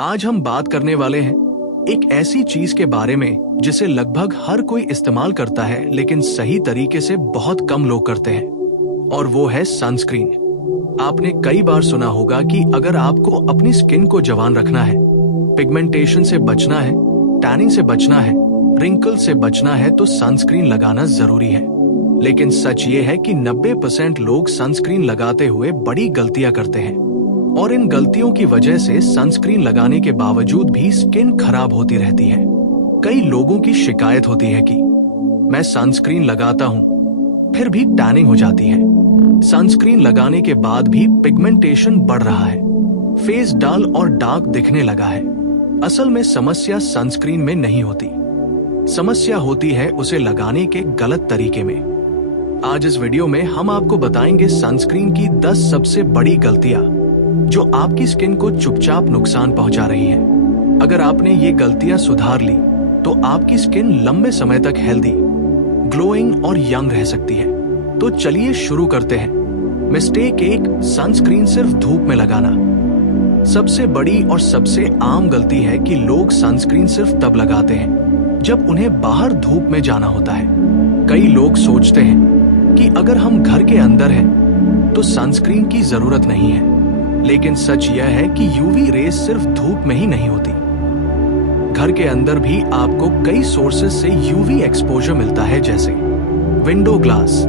आज हम बात करने वाले हैं एक ऐसी चीज के बारे में जिसे लगभग हर कोई इस्तेमाल करता है, लेकिन सही तरीके से बहुत कम लोग करते हैं, और वो है सनस्क्रीन। आपने कई बार सुना होगा कि अगर आपको अपनी स्किन को जवान रखना है, पिगमेंटेशन से बचना है, टैनिंग से बचना है, रिंकल से बचना है, तो सनस्क्रीन लगाना जरूरी है। लेकिन सच ये है कि 90% लोग सनस्क्रीन लगाते हुए बड़ी गलतियां करते हैं, और इन गलतियों की वजह से सनस्क्रीन लगाने के बावजूद भी स्किन खराब होती रहती है। कई लोगों की शिकायत होती है कि मैं सनस्क्रीन लगाता हूँ फिर भी टैनिंग हो जाती है, सनस्क्रीन लगाने के बाद भी पिगमेंटेशन बढ़ रहा है, फेस डल और डार्क दिखने लगा है। असल में समस्या सनस्क्रीन में नहीं होती, समस्या होती है उसे लगाने के गलत तरीके में। आज इस वीडियो में हम आपको बताएंगे सनस्क्रीन की 10 सबसे बड़ी गलतियां जो आपकी स्किन को चुपचाप नुकसान पहुंचा रही हैं। अगर आपने ये गलतियां सुधार ली तो आपकी स्किन लंबे समय तक हेल्दी, ग्लोइंग और यंग रह सकती है। तो चलिए शुरू करते हैं। मिस्टेक 1, सनस्क्रीन सिर्फ धूप में लगाना। सबसे बड़ी और सबसे आम गलती है कि लोग सनस्क्रीन सिर्फ तब लगाते हैं जब उन्हें बाहर धूप में जाना होता है। कई लोग सोचते हैं कि अगर हम घर के अंदर हैं तो सनस्क्रीन की जरूरत नहीं है, लेकिन सच यह है कि यूवी रेज सिर्फ धूप में ही नहीं होती। घर के अंदर भी आपको कई सोर्सेज से यूवी एक्सपोजर मिलता है, जैसे window glass,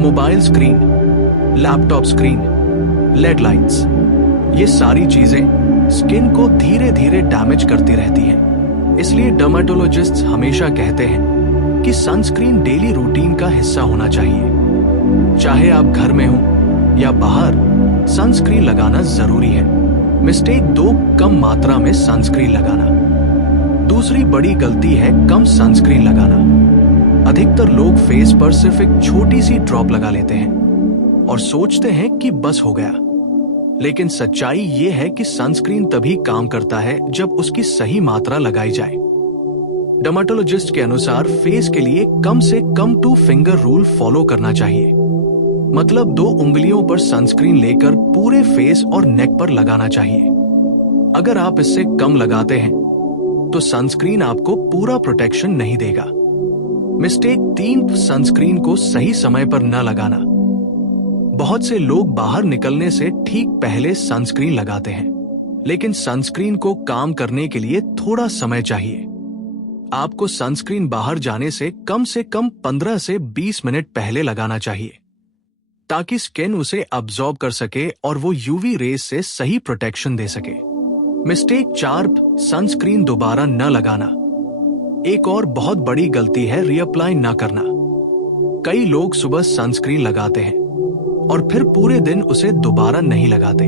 mobile screen, laptop screen, LED lights. ये सारी चीजें स्किन को धीरे धीरे डैमेज करती रहती हैं। इसलिए डर्मेटोलॉजिस्ट्स हमेशा कहते हैं कि सनस्क्रीन डेली रूटीन का हिस्सा होना चाहिए। चाहे आप घर में हो या बाहर, सनस्क्रीन लगाना जरूरी है। मिस्टेक 2, कम मात्रा में सनस्क्रीन लगाना। दूसरी बड़ी गलती है कम सनस्क्रीन लगाना। अधिकतर लोग फेस पर सिर्फ एक छोटी सी ड्रॉप लगा लेते हैं और सोचते हैं कि बस हो गया। लेकिन सच्चाई ये है कि सनस्क्रीन तभी काम करता है जब उसकी सही मात्रा लगाई जाए। डर्मेटोलॉजिस्ट के अनुसार फेस के लिए कम से कम 2 फिंगर रूल फॉलो करना चाहिए। मतलब 2 उंगलियों पर सनस्क्रीन लेकर पूरे फेस और नेक पर लगाना चाहिए। अगर आप इससे कम लगाते हैं तो सनस्क्रीन आपको पूरा प्रोटेक्शन नहीं देगा। मिस्टेक 3, सनस्क्रीन को सही समय पर न लगाना। बहुत से लोग बाहर निकलने से ठीक पहले सनस्क्रीन लगाते हैं, लेकिन सनस्क्रीन को काम करने के लिए थोड़ा समय चाहिए। आपको सनस्क्रीन बाहर जाने से कम 15 से 20 मिनट पहले लगाना चाहिए, ताकि स्किन उसे अब्सॉर्ब कर सके और वो यूवी रेज से सही प्रोटेक्शन दे सके। मिस्टेक 4, सनस्क्रीन दोबारा न लगाना। एक और बहुत बड़ी गलती है रीअप्लाई न करना। कई लोग सुबह सनस्क्रीन लगाते हैं और फिर पूरे दिन उसे दोबारा नहीं लगाते,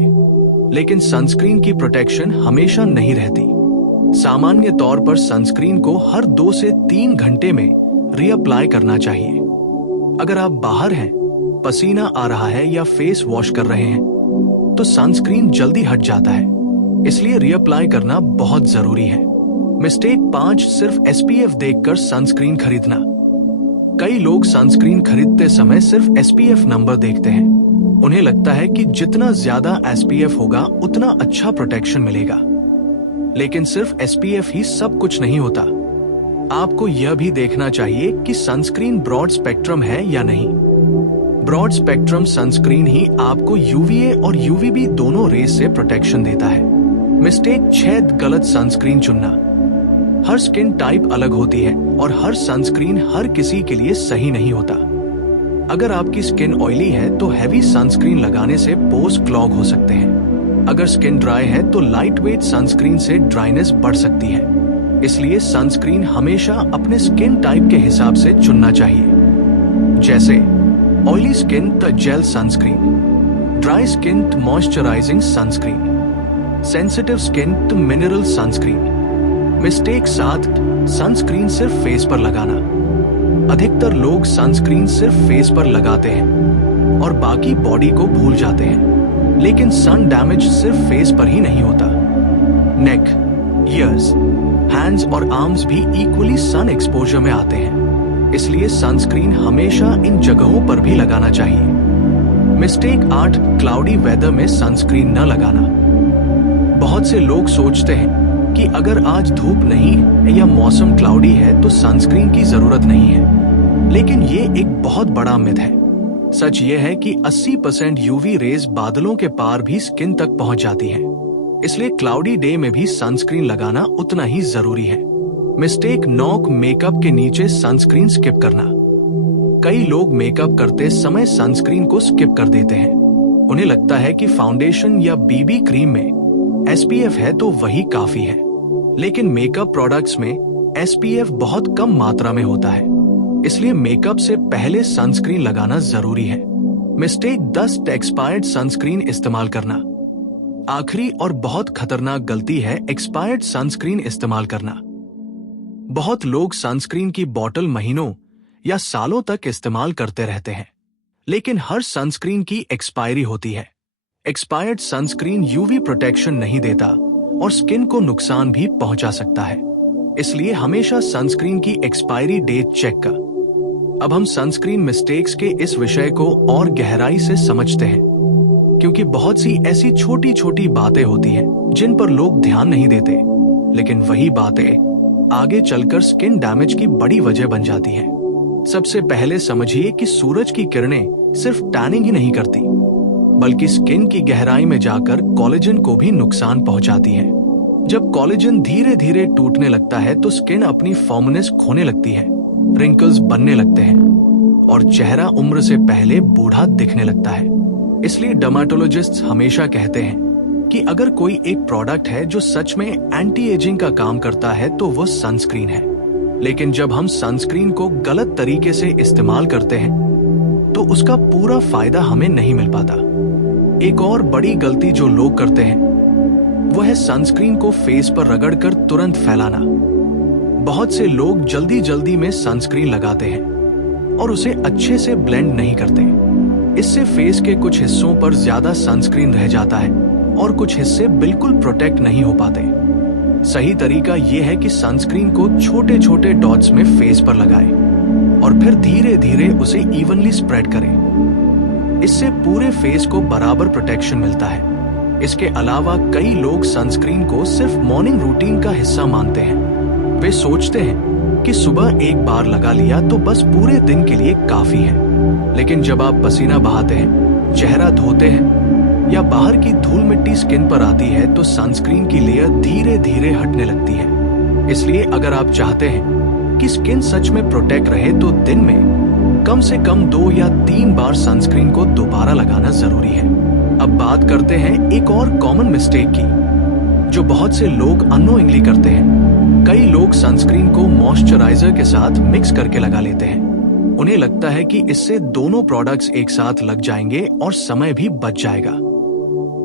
लेकिन सनस्क्रीन की प्रोटेक्शन हमेशा नहीं रहती। सामान्य तौर पर सनस्क्रीन को हर 2 से 3 घंटे में रीअप्लाई करना चाहिए। अगर आप बाहर हैं, पसीना आ रहा है या फेस वॉश कर रहे हैं तो सनस्क्रीन जल्दी हट जाता है, इसलिए रीअप्लाई करना बहुत जरूरी है। मिस्टेक 5, सिर्फ SPF देखकर सनस्क्रीन खरीदना। कई लोग सनस्क्रीन खरीदते समय सिर्फ SPF नंबर देखते हैं। उन्हें लगता है कि जितना ज्यादा SPF होगा उतना अच्छा प्रोटेक्शन मिलेगा, लेकिन सिर्फ SPF ही सब कुछ नहीं होता। आपको यह भी देखना चाहिए कि सनस्क्रीन ब्रॉड स्पेक्ट्रम है या नहीं। ब्रॉड स्पेक्ट्रम सनस्क्रीन ही आपको UVA और UVB दोनों रेज से प्रोटेक्शन देता है। मिस्टेक 6, गलत सनस्क्रीन चुनना। हर स्किन टाइप अलग होती है और हर सनस्क्रीन हर किसी के लिए सही नहीं होता। अगर आपकी स्किन ऑयली है तो हैवी सनस्क्रीन लगाने से पोर्स क्लॉग हो सकते हैं। अगर स्किन ड्राई है तो लाइट वेट सनस्क्रीन से ड्राइनेस बढ़ सकती है। इसलिए सनस्क्रीन हमेशा अपने स्किन टाइप के हिसाब से चुनना चाहिए। जैसे ऑयली स्किन तो जेल सनस्क्रीन, ड्राई स्किन तो मॉइस्चराइजिंग सनस्क्रीन, सेंसिटिव स्किन तो मिनरल सनस्क्रीन। मिस्टेक 7, सनस्क्रीन सिर्फ फेस पर लगाना। अधिकतर लोग सनस्क्रीन सिर्फ फेस पर लगाते हैं और बाकी बॉडी को भूल जाते हैं, लेकिन सन डैमेज सिर्फ फेस पर ही नहीं होता। नेक, ईयर्स, हैंड्स और आर्म्स भी इक्वली सन एक्सपोजर में आते हैं, इसलिए सनस्क्रीन हमेशा इन जगहों पर भी लगाना चाहिए। मिस्टेक 8, क्लाउडी वेदर में सनस्क्रीन न लगाना। बहुत से लोग सोचते हैं कि अगर आज धूप नहीं है या मौसम क्लाउडी है तो सनस्क्रीन की जरूरत नहीं है, लेकिन ये एक बहुत बड़ा मिथ है। सच ये है कि 80% यूवी रेज बादलों के पार भी स्किन तक पहुंच जाती है, इसलिए क्लाउडी डे में भी सनस्क्रीन लगाना उतना ही जरूरी है। मिस्टेक नॉक मेकअप के नीचे सनस्क्रीन स्किप करना। कई लोग मेकअप करते समय सनस्क्रीन को स्किप कर देते हैं। उन्हें लगता है कि फाउंडेशन या बीबी क्रीम में एसपीएफ है तो वही काफी है, लेकिन मेकअप प्रोडक्ट्स में एसपीएफ बहुत कम मात्रा में होता है, इसलिए मेकअप से पहले सनस्क्रीन लगाना जरूरी है। मिस्टेक 10 एक्सपायर्ड सनस्क्रीन इस्तेमाल करना। आखिरी और बहुत खतरनाक गलती है एक्सपायर्ड सनस्क्रीन इस्तेमाल करना। बहुत लोग सनस्क्रीन की बोतल महीनों या सालों तक इस्तेमाल करते रहते हैं, लेकिन हर सनस्क्रीन की एक्सपायरी होती है। एक्सपायर्ड सनस्क्रीन यूवी प्रोटेक्शन नहीं देता और स्किन को नुकसान भी पहुंचा सकता है, इसलिए हमेशा सनस्क्रीन की एक्सपायरी डेट चेक कर। अब हम सनस्क्रीन मिस्टेक्स के इस विषय को और गहराई से समझते हैं, क्योंकि बहुत सी ऐसी छोटी छोटी बातें होती हैं जिन पर लोग ध्यान नहीं देते, लेकिन वही बातें आगे चलकर स्किन डैमेज की बड़ी वजह बन जाती हैं। सबसे पहले समझिए कि सूरज की किरणें सिर्फ टैनिंग ही नहीं करती, बल्कि स्किन की गहराई में जाकर कोलेजन को भी नुकसान पहुंचाती है। जब कोलेजन धीरे धीरे टूटने लगता है तो स्किन अपनी फॉर्मनेस खोने लगती है, रिंकल्स बनने लगते हैं और चेहरा उम्र से पहले बूढ़ा दिखने लगता है। इसलिए डर्मेटोलॉजिस्ट्स हमेशा कहते हैं कि अगर कोई एक प्रोडक्ट है जो सच में एंटी एजिंग का काम करता है तो वो सनस्क्रीन है। लेकिन जब हम सनस्क्रीन को गलत तरीके से इस्तेमाल करते हैं तो उसका पूरा फायदा हमें नहीं मिल पाता। एक और बड़ी गलती जो लोग करते हैं वो है सनस्क्रीन को फेस पर रगड़कर तुरंत फैलाना। बहुत से लोग जल्दी जल्दी में सनस्क्रीन लगाते हैं और उसे अच्छे से ब्लेंड नहीं करते। इससे फेस के कुछ हिस्सों पर ज्यादा सनस्क्रीन रह जाता है और कुछ हिस्से बिल्कुल प्रोटेक्ट नहीं हो पाते। सही तरीका यह है कि सनस्क्रीन को छोटे छोटे डॉट्स में फेस पर लगाएं और फिर धीरे धीरे उसे इवनली स्प्रेड करें। इससे पूरे फेस को बराबर प्रोटेक्शन मिलता है। इसके अलावा कई लोग सनस्क्रीन को सिर्फ मॉर्निंग रूटीन का हिस्सा मानते हैं। वे सोचते हैं कि सुबह एक बार लगा लिया तो बस पूरे दिन के लिए काफी है, लेकिन जब आप पसीना बहाते हैं, चेहरा धोते हैं या बाहर की धूल मिट्टी स्किन पर आती है तो सनस्क्रीन की लेयर धीरे धीरे हटने लगती है। इसलिए अगर आप चाहते हैं कि स्किन सच में प्रोटेक्ट रहे तो दिन में कम से कम 2 या 3 बार सनस्क्रीन को दोबारा लगाना जरूरी है। अब बात करते हैं एक और कॉमन मिस्टेक की, जो बहुत से लोग अननोइंगली करते हैं। कई लोग सनस्क्रीन को मॉइस्चराइजर के साथ मिक्स करके लगा लेते हैं। उन्हें लगता है कि इससे दोनों प्रोडक्ट्स एक साथ लग जाएंगे और समय भी बच जाएगा,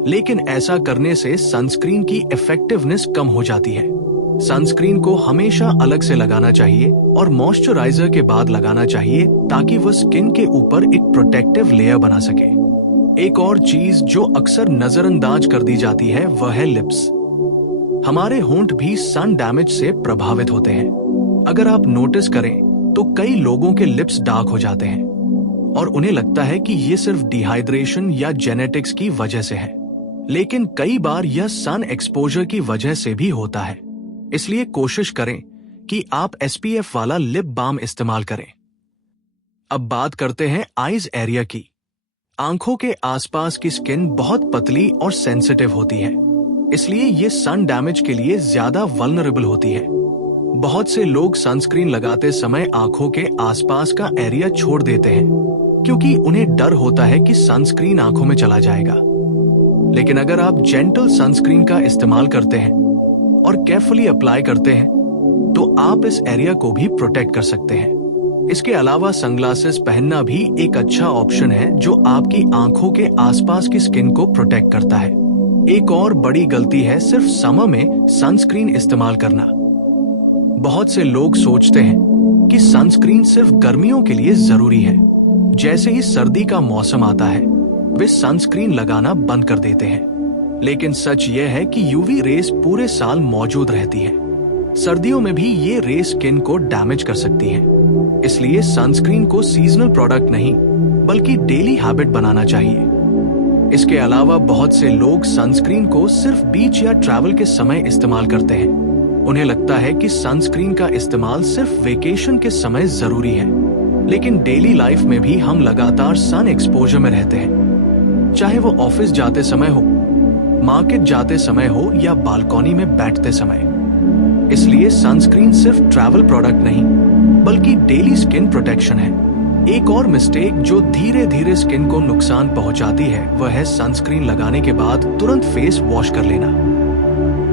लेकिन ऐसा करने से सनस्क्रीन की इफेक्टिवनेस कम हो जाती है। सनस्क्रीन को हमेशा अलग से लगाना चाहिए और मॉइस्चराइजर के बाद लगाना चाहिए ताकि वह स्किन के ऊपर एक प्रोटेक्टिव लेयर बना सके। एक और चीज जो अक्सर नजरअंदाज कर दी जाती है वह है लिप्स। हमारे होंठ भी सन डैमेज से प्रभावित होते हैं। अगर आप नोटिस करें तो कई लोगों के लिप्स डार्क हो जाते हैं और उन्हें लगता है कि ये सिर्फ डिहाइड्रेशन या जेनेटिक्स की वजह से है, लेकिन कई बार यह सन एक्सपोजर की वजह से भी होता है। इसलिए कोशिश करें कि आप एसपीएफ वाला लिप बाम इस्तेमाल करें। अब बात करते हैं आईज एरिया की। आंखों के आसपास की स्किन बहुत पतली और सेंसिटिव होती है, इसलिए ये सन डैमेज के लिए ज्यादा वल्नरेबल होती है। बहुत से लोग सनस्क्रीन लगाते समय आंखों के आसपास का एरिया छोड़ देते हैं क्योंकि उन्हें डर होता है कि सनस्क्रीन आंखों में चला जाएगा। लेकिन अगर आप जेंटल सनस्क्रीन का इस्तेमाल करते हैं और केयरफुली अप्लाई करते हैं तो आप इस एरिया को भी प्रोटेक्ट कर सकते हैं। इसके अलावा सनग्लासेस पहनना भी एक अच्छा ऑप्शन है जो आपकी आंखों के आसपास की स्किन को प्रोटेक्ट करता है। एक और बड़ी गलती है सिर्फ समर में सनस्क्रीन इस्तेमाल करना। बहुत से लोग सोचते हैं कि सनस्क्रीन सिर्फ गर्मियों के लिए जरूरी है। जैसे ही सर्दी का मौसम आता है वे सनस्क्रीन लगाना बंद कर देते हैं, लेकिन सच यह है कि यूवी रेस पूरे साल मौजूद रहती है। सर्दियों में भी ये रेस स्किन को डैमेज कर सकती है। इसलिए सनस्क्रीन को सीजनल प्रोडक्ट नहीं बल्कि डेली हैबिट बनाना चाहिए। इसके अलावा बहुत से लोग सनस्क्रीन को सिर्फ बीच या ट्रैवल के समय इस्तेमाल करते हैं। उन्हें लगता है कि सनस्क्रीन का इस्तेमाल सिर्फ वेकेशन के समय जरूरी है, लेकिन डेली लाइफ में भी हम लगातार सन एक्सपोजर में रहते हैं, चाहे वो ऑफिस जाते समय हो, मार्केट जाते समय हो या बालकनी में बैठते समय। इसलिए सनस्क्रीन सिर्फ ट्रैवल प्रोडक्ट नहीं बल्कि डेली स्किन प्रोटेक्शन है। एक और मिस्टेक जो धीरे धीरे स्किन को नुकसान पहुंचाती है वह है सनस्क्रीन लगाने के बाद तुरंत फेस वॉश कर लेना।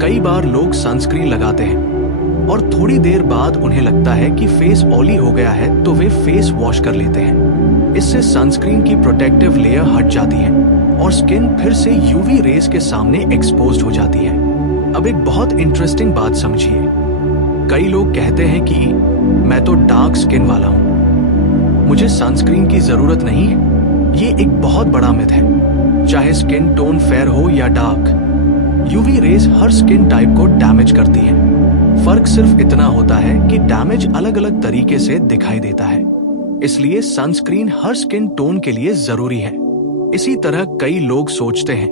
कई बार लोग सनस्क्रीन लगाते हैं और थोड़ी देर बाद उन्हें लगता है कि फेस ऑयली हो गया है तो वे फेस वॉश कर लेते हैं। इससे सनस्क्रीन की प्रोटेक्टिव लेयर हट जाती है और स्किन फिर से यूवी रेज के सामने एक्सपोज्ड हो जाती है। अब एक बहुत इंटरेस्टिंग बात समझिए। कई लोग कहते हैं कि मैं तो डार्क स्किन वाला हूं, मुझे सनस्क्रीन की जरूरत नहीं है। ये एक बहुत बड़ा मिथ है। चाहे स्किन टोन फेयर हो या डार्क, यूवी रेज हर स्किन टाइप को डैमेज करती है। फर्क सिर्फ इतना होता है कि डैमेज अलग अलग तरीके से दिखाई देता है। इसलिए सनस्क्रीन हर स्किन टोन के लिए जरूरी है। इसी तरह कई लोग सोचते हैं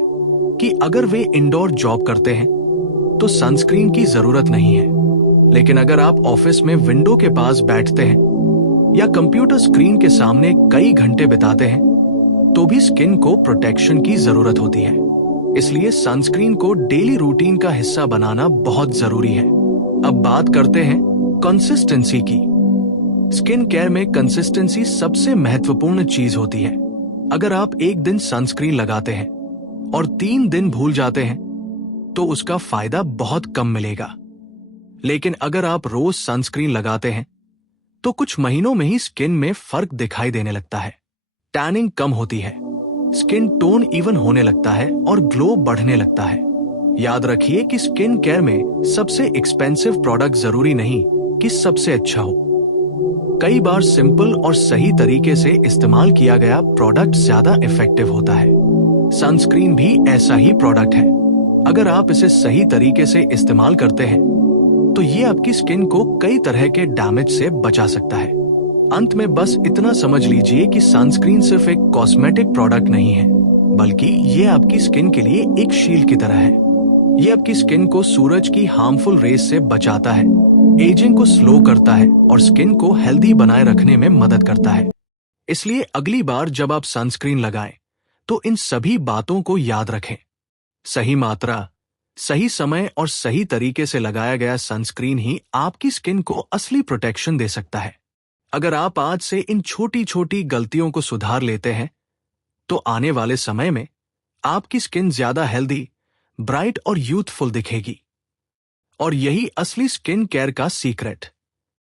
कि अगर वे इंडोर जॉब करते हैं तो सनस्क्रीन की जरूरत नहीं है, लेकिन अगर आप ऑफिस में विंडो के पास बैठते हैं या कंप्यूटर स्क्रीन के सामने कई घंटे बिताते हैं तो भी स्किन को प्रोटेक्शन की जरूरत होती है। इसलिए सनस्क्रीन को डेली रूटीन का हिस्सा बनाना बहुत जरूरी है। अब बात करते हैं कंसिस्टेंसी की। स्किन केयर में कंसिस्टेंसी सबसे महत्वपूर्ण चीज होती है। अगर आप एक दिन सनस्क्रीन लगाते हैं और 3 दिन भूल जाते हैं तो उसका फायदा बहुत कम मिलेगा। लेकिन अगर आप रोज सनस्क्रीन लगाते हैं तो कुछ महीनों में ही स्किन में फर्क दिखाई देने लगता है। टैनिंग कम होती है, स्किन टोन इवन होने लगता है और ग्लो बढ़ने लगता है। याद रखिए कि स्किन केयर में सबसे एक्सपेंसिव प्रोडक्ट जरूरी नहीं कि सबसे अच्छा हो। कई बार सिंपल और सही तरीके से इस्तेमाल किया गया प्रोडक्ट ज्यादा इफेक्टिव होता है। सनस्क्रीन भी ऐसा ही प्रोडक्ट है। अगर आप इसे सही तरीके से इस्तेमाल करते हैं तो ये आपकी स्किन को कई तरह के डैमेज से बचा सकता है। अंत में बस इतना समझ लीजिए कि सनस्क्रीन सिर्फ एक कॉस्मेटिक प्रोडक्ट नहीं है, बल्कि ये आपकी स्किन के लिए एक शील्ड की तरह है। ये आपकी स्किन को सूरज की हार्मफुल रेस से बचाता है, एजिंग को स्लो करता है और स्किन को हेल्दी बनाए रखने में मदद करता है। इसलिए अगली बार जब आप सनस्क्रीन लगाएं तो इन सभी बातों को याद रखें। सही मात्रा, सही समय और सही तरीके से लगाया गया सनस्क्रीन ही आपकी स्किन को असली प्रोटेक्शन दे सकता है। अगर आप आज से इन छोटी छोटी गलतियों को सुधार लेते हैं तो आने वाले समय में आपकी स्किन ज्यादा हेल्दी, ब्राइट और यूथफुल दिखेगी। और यही असली स्किन केयर का सीक्रेट